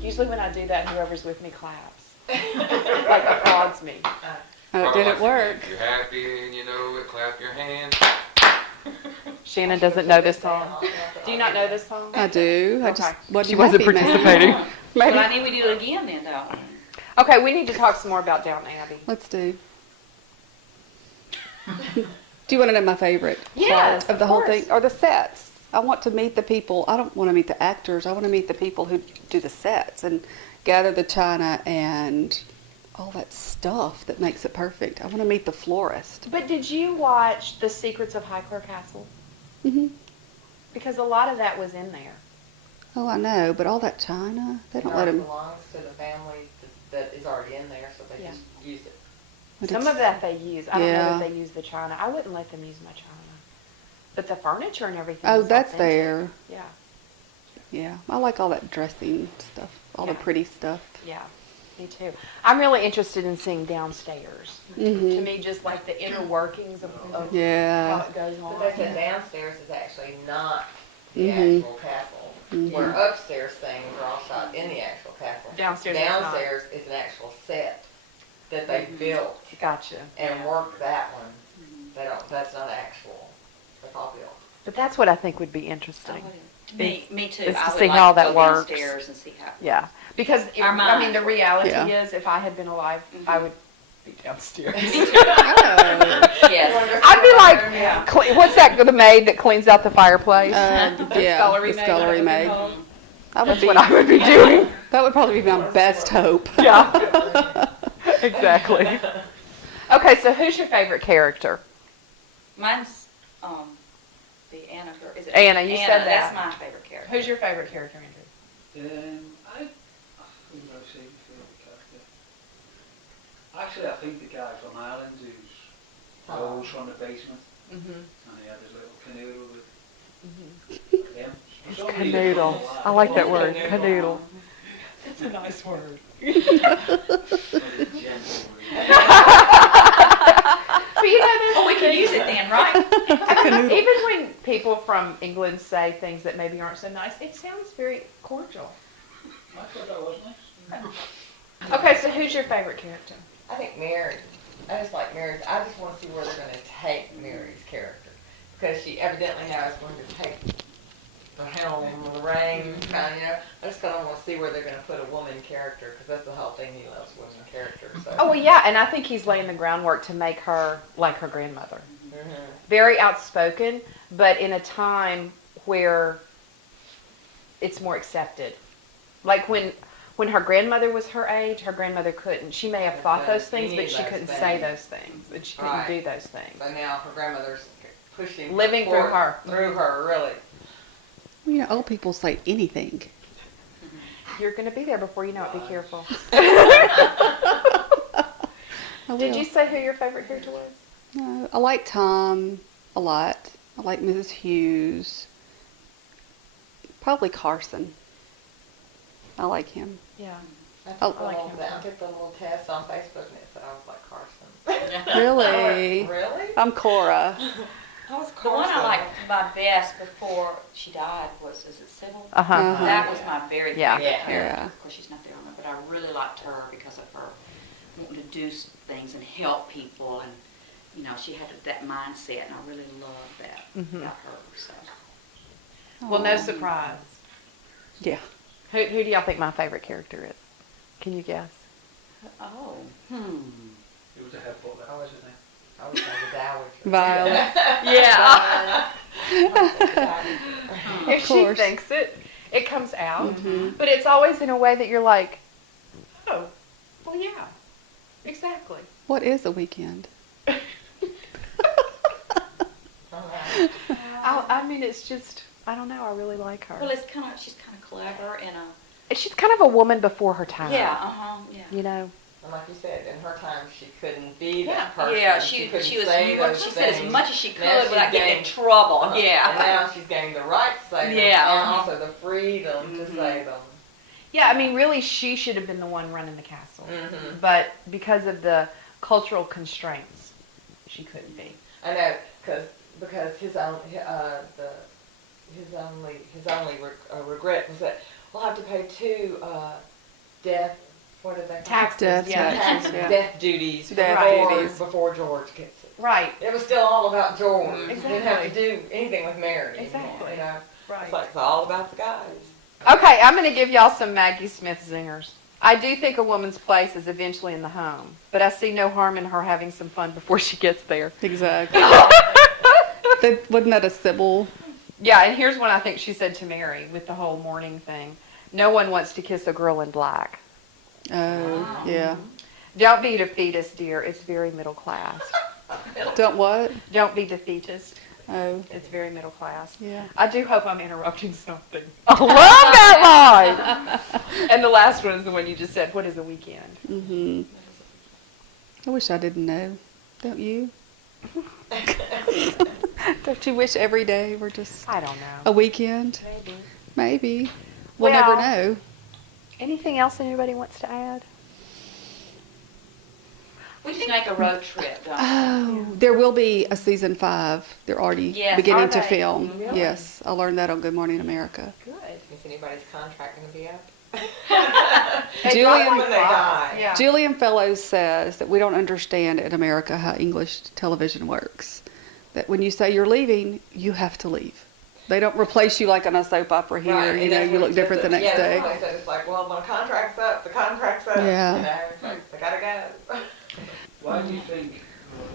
Usually when I do that, whoever's with me claps. Like applauds me. Oh, did it work? If you're happy and you know it, clap your hands. Shannon doesn't know this song. Do you not know this song? I do. I Okay. just wasn't She wasn't happy, man. participating. Well, Maybe. I need we do it again then, though. Okay, we need to talk some more about Downton Abbey. Let's do. Do you want to know my favorite Yes, part of the of whole course. thing? Or the sets. I want to meet the people. I don't want to meet the actors. I want to meet the people who do the sets and gather the china and all that stuff that makes it perfect. I want to meet the florist. But did you watch The Secrets of Highclere Castle? Hmm. Because a lot of that was in there. Oh, I know, but all that china, they don't let It them. belongs to the family that is already in there, so they Yeah. just use it. But Some it's- of that they use. I don't know Yeah. that they use the china. I wouldn't let them use my china. But the furniture and everything Oh, is that's authentic. there. Yeah, Yeah, I like all that dressing stuff, all the Yeah. pretty stuff. yeah. Me too. I'm really interested in seeing downstairs. Mhm. To me, just like the inner workings of how Yeah. it goes on. But they said downstairs is actually not the Mhm. actual castle, Mhm. where upstairs things are all shot in the actual castle. Downstairs is not. Downstairs is an actual set that they built Gotcha. and worked that one. They don't, that's not actual, that's all built. But that's what I think would be interesting. Me too. is to I would see like how to that go works. downstairs and see how. Yeah, because Our I mean, minds the work. reality Yeah. is, if I had been alive, I would be downstairs. Oh. Yes. I'd be like, Yeah. what's that? The maid that cleans out the fireplace? Yeah, scullery the maid, scullery that would be maid. called. That would That's be what I would be doing. That would probably be my best hope. Yeah, exactly. Okay, so who's your favorite character? Mine's the Anna girl. Is it Anna, you said that. That's my favorite character. Who's your favorite character, Andrew? Who would I say my favourite character? Actually, I think the guy from Ireland who's rose from the basement Mm-hmm. and he had his little canoe with him. It's canoodle. I like that word, canoodle. It's a nice word. But you know, Oh, we can use it then, right? even when people from England say things that maybe aren't so nice, it sounds very cordial. I thought that was nice. Okay, so who's your favorite character? I think Mary, I just like Mary's, I just want to see where they're going to take Mary's character. Because she evidently now is going to take the helm, the reins, kind of, you know. I just kind of want to see where they're going to put a woman character, because that's the whole thing, he loves women characters. So. Oh, well, yeah, and I think he's laying the groundwork to make her like her grandmother. Mhm. Very outspoken, but in a time where it's more accepted. Like when her grandmother was her age, her grandmother couldn't. She may have thought those things, but she couldn't say those things, and she couldn't Right. do those things. So now her grandmother's pushing Living through forward- her. Through her, really. You know, old people say anything. You're going to be there before you know it. Be careful. I Did will. you say who your favorite character was? No, I like Tom a lot. I like Mrs. Hughes. Probably Carson. I like him. Yeah. I took, Oh. the I like little, him. I took the little test on Facebook and it said I was like Carson. Really? Really? I'm Cora. I was The one I Carson. liked my best before she died was, is it Sybil? Uh-huh. Uh-huh. That was my very Yeah. favorite Yeah. character. Yeah. Of course, she's not there on it, but I really liked her because of her wanting to do things and help people, and you know, she had that mindset, and I really loved that Mhm. about her. So. Well, no Aw. surprise. Yeah. Who do y'all think my favorite character is? Can you guess? Oh. He was a head butler. How was his name? I was like the dowager. Violet. Yeah. If she course. thinks it, it comes out. Mhm. But it's always in a way that you're like, oh, well, yeah, exactly. What is a weekend? I mean, it's just, I don't know. I really like her. Well, it's kind of she's kind of clever and she's kind of a woman before her time. yeah. You know. And like you said, in her time, she couldn't be Yeah, that person. yeah, couldn't she was, say those she said as things. much as she could Now she's without getting in gained- trouble, And yeah. now she's gained the right to say them, Yeah. and also the freedom to say them. Yeah, I mean, really, she should have been the one running the castle. Mm-hmm. But because of the cultural constraints, she couldn't be. I know, because his only regret was that we'll have to pay 2 death. What did they call it? Taxes, Death yeah. taxes, yeah. Death duties Death before, duties. before George gets it. Right. It was still all about George. Exactly. Didn't have to do anything with Mary. Exactly. You know, Right. it's like it's all about the guys. Okay, I'm going to give y'all some Maggie Smith zingers. I do think a woman's place is eventually in the home, but I see no harm in her having some fun before she gets there. Exactly. Wasn't that a Sybil? Yeah, and here's one I think she said to Mary with the whole mourning thing. No one wants to kiss a girl in black. Oh, yeah. Don't be the fetus, dear. It's very middle class. Don't what? Don't be the fetus. Oh, It's very middle class. yeah. I do hope I'm interrupting something. I love that line. And the last one is the one you just said. What is a weekend? Mm-hmm. I wish I didn't know. Don't you? Don't you wish every day were just I don't a know. weekend? Maybe. Maybe. We'll Well- never know. Anything else anybody wants to add? We should make a road trip, don't we? Oh, there will be a season 5. They're already Yes, beginning are to they? film. Really? Yes, I learned that on Good Morning America. Good. Is anybody's contract going to be up? Julian- When they die. Yeah. Julian Fellows says that we don't understand in America how English television works. That when you say you're leaving, you have to leave. They don't replace you like on a soap opera here. Right, You and know, that's you what look he different the said. next day. Yeah, that's what I said. It's like, well, my contract's up. The contract's up. Yeah. You know, it's like, they gotta go. Why do you think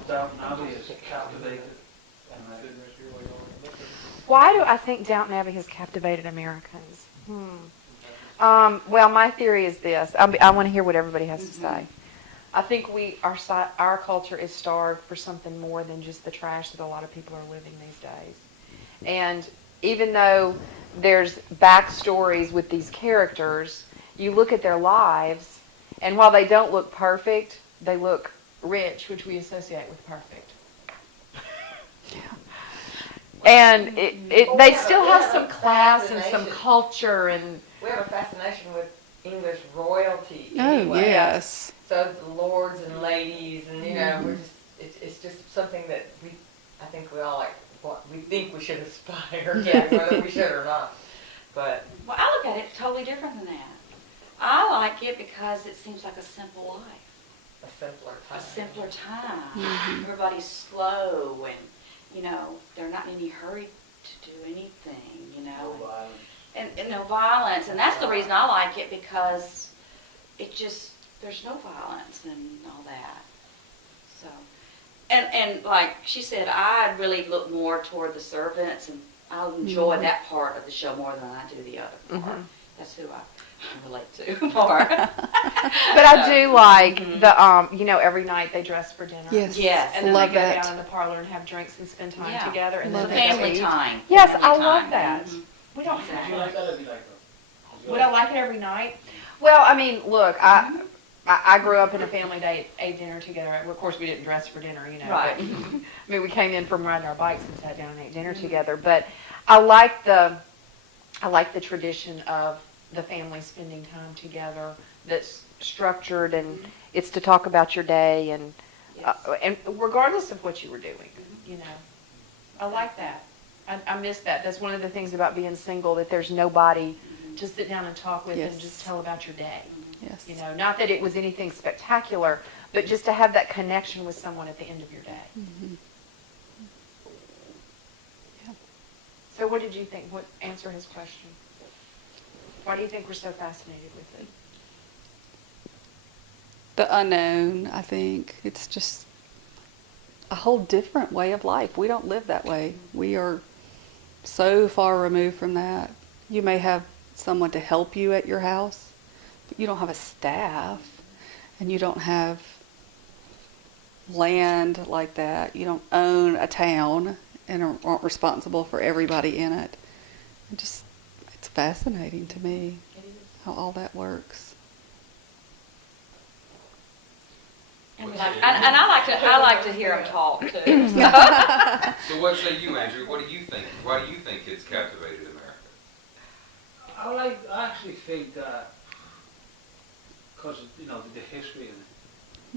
Downton Abbey is captivated? Why do I think Downton Abbey has captivated Americans? Well, my theory is this. I want to hear what everybody has to say. I think our culture is starved for something more than just the trash that a lot of people are living these days. And even though there's backstories with these characters, you look at their lives, and while they don't look perfect, they look rich, which we associate with perfect. And they still have some class and some culture, and We have a fascination with English royalty. Oh, anyway. yes. So the lords and ladies, and you know, we're just it's just something that I think we all like. What we think we should aspire to, whether we should or not. But Well, I look at it totally different than that. I like it because it seems like a simple life, a simpler time. a simpler time. Everybody's slow, and you know they're not in any hurry to do anything. You know, and no violence, and that's the reason I like it, because it just there's no violence and all that. So, and like she said, I really look more toward the servants, and I'll enjoy that part of the show more than I do the other part. That's who I relate to more. but I do like the you know, every night they dress for dinner. Yes. Yes. And then Love they go that. down in the parlor and have drinks and spend time Yeah. together. And Love then it. they go Family eat. time. Yes, Family I love time. that. Mhm. We don't Do you have like that or do you like that? Would I like it every night? Well, I mean, look, I grew up in a family that ate dinner together. Of course, we didn't dress for dinner, you know. Right. But, I mean, we came in from riding our bikes and sat down and ate dinner together. But I like the tradition of the family spending time together. That's structured, and it's to talk about your day, and Yes. and regardless of what you were doing, you know. I like that. I miss that. That's one of the things about being single, that there's nobody to sit down and talk with and Yes. just tell about your day. Yes. You know, not that it was anything spectacular, but just to have that connection with someone at the end of your day. Yeah. So what did you think? What answer his question? Why do you think we're so fascinated with it? The unknown, I think. It's just a whole different way of life. We don't live that way. We are so far removed from that. You may have someone to help you at your house, but you don't have a staff, and you don't have land like that. You don't own a town and aren't responsible for everybody in it. It's fascinating to me. how all that works. And I like to hear them talk too. So what say you, Andrew? What do you think? Why do you think it's captivated America? I actually think that because of, the history in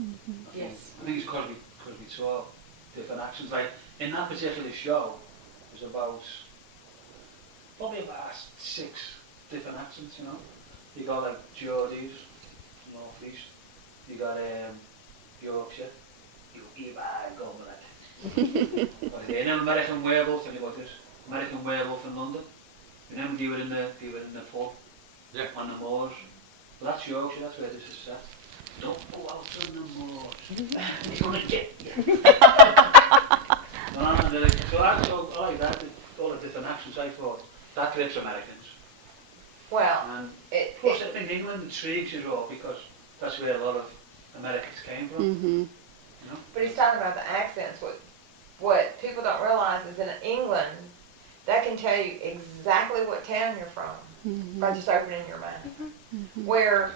it. Yes. I think it's because we saw different accents. Like in that particular show, there's probably about 6 different accents. You got like Geordies, North East. You got Yorkshire. You go with that. And then American Werewolf, and you got this American Werewolf in London. And then you were in the pub, Yeah. on the moors. Well, that's Yorkshire. That's where this is set. Don't go out on the moors. He's gonna get you. So I like that. All the different accents. I thought that grips Americans. Well, And it, plus, I think England intrigues you all because that's where a lot of Americans came from. Mm-hmm. but he's talking about the accents. What people don't realize is in England, that can tell you exactly what town you're from by just opening your mouth. Where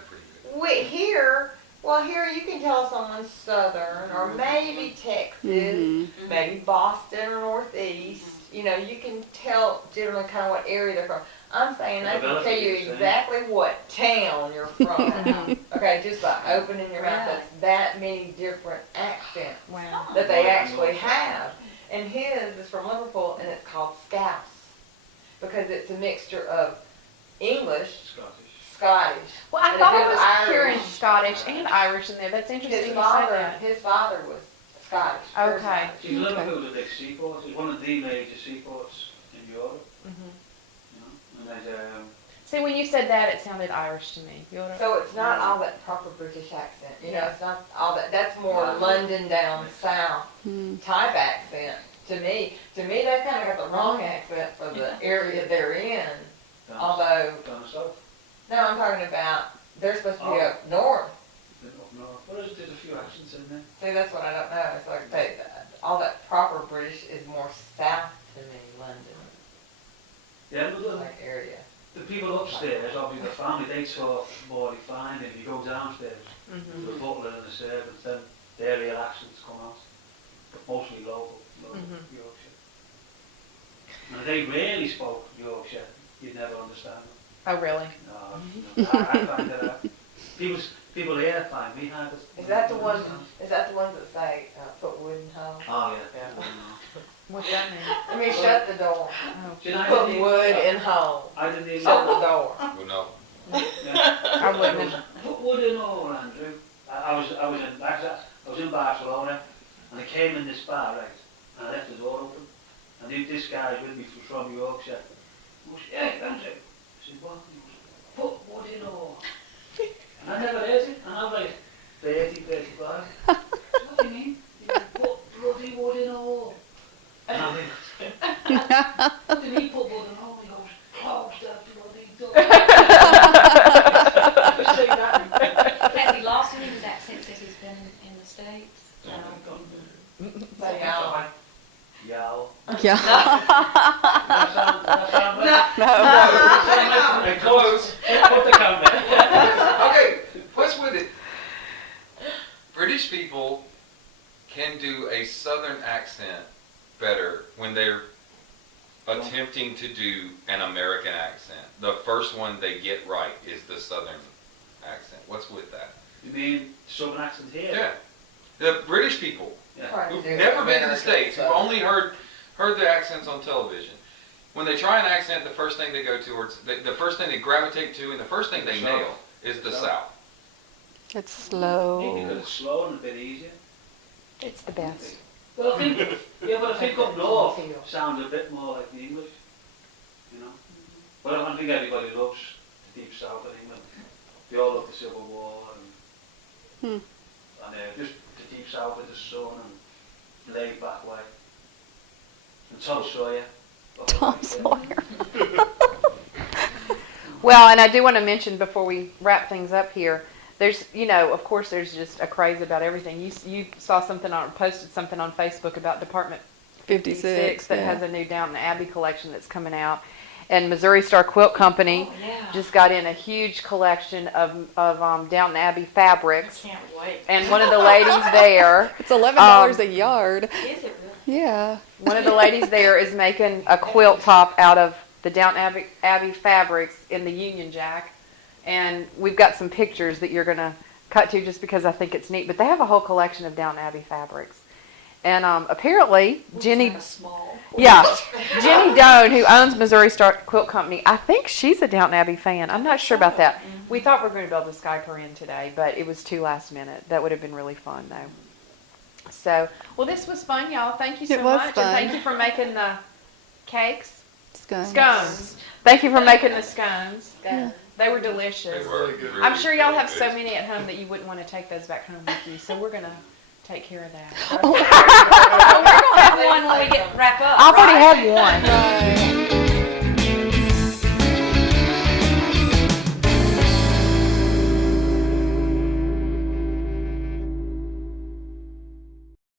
here you can tell someone's Southern or maybe Texas, maybe Boston or Northeast. You can tell generally kind of what area they're from. I'm saying they can tell you exactly what town you're from. Okay, just by opening your mouth. That's that many different accents Wow. that they actually have. And his is from Liverpool, and it's called Scouse because it's a mixture of English, Scottish. Well, I And thought it I is was Irish. hearing Scottish and Irish in there. That's interesting you say that. His father was Scottish. very Okay. Scottish. See, Liverpool's a big seaport. It's one of the major seaports in Europe. And there's See, when you said that, it sounded Irish to me. So it's not all that proper British accent. It's not all that. That's more London down south type accent. To me, they kind of got the wrong accent for the area they're in. Although, down south. no, I'm talking about they're supposed to be up north. Up north. What is it? There's a few accents in there. See, that's what I don't know. It's like all that proper British is more south to me, London, Yeah, but like area. the people upstairs, obviously the family, they talk more refined. If you go downstairs, the butler and the servants, then their real accents come out. But mostly local Yorkshire. And if they really spoke Yorkshire, you'd never understand them. Oh, really? No, I find that out. People here find me hard to Is that the ones? understand. Is that the ones that say put wood in hole? Oh, yeah. What's that mean? I mean, shut the door. Oh. See, and I Put didn't even- wood in hole. I didn't even Shut the door. Well, no. Yeah. I wouldn't have. Put wood in all, Andrew. I was in Barcelona, and I came in this bar, right, and I left the door open, and this guy with me from Yorkshire. He goes, "Yeah, Andrew." I said, "What?" He goes, "Put wood in all." And I never heard it, and I was like 30, 35. I said, "What do you mean?" He goes, "Put bloody wood in all." And I'm like, "What do you mean put wood in all?" He goes, "Close that bloody door." Just say that. Has he lost any of his accent since he's been in the States? Say y'all. Yow. Yeah. Hey, close. Put the camera. Okay, what's with it? British people can do a southern accent better when they're attempting to do an American accent. The first one they get right is the southern accent. What's with that? You mean southern accent here? Yeah. The British people Yeah. who've never been to the States, who've only heard the accents on television, when they try an accent, the first thing they go to, or the first thing they gravitate to, and the first thing they nail is the South. It's slow. Maybe because it's slow and a bit easier. It's the best. Well, I think up north sounds a bit more like the English, But I don't think everybody loves the deep south of England. They all love the Civil War and just the deep south with the sun and laid back way. And Tom Sawyer. Tom Sawyer. Well, and I do want to mention before we wrap things up here, there's, of course, there's just a craze about everything. You saw something posted something on Facebook about Department 56 that has a new Downton Abbey collection that's coming out. And Missouri Star Quilt Company Oh, yeah. just got in a huge collection of Downton Abbey fabrics. Can't wait. And one of the ladies there, It's $11 a yard. Is it really? Yeah. one of the ladies there is making a quilt top out of the Downton Abbey fabrics in the Union Jack. And we've got some pictures that you're going to cut to just because I think it's neat. But they have a whole collection of Downton Abbey fabrics. And apparently, Jenny, A small. yeah, Jenny Doan, who owns Missouri Star Quilt Company, I think she's a Downton Abbey fan. I'm not sure about that. We thought we were going to be able to Skype her in today, but it was too last minute. That would have been really fun, though. So, well, this was fun, y'all. Thank you so It was much. fun. And thank you for making the cakes. Scones. Scones. Thank you for making the scones. Yeah. They were delicious. They were really, I'm sure y'all really have so good. many at home that you wouldn't want to take those back home with you. So we're going to take care of that. Well, we're gonna have one when we get wrap up. I've already right? had one. Right.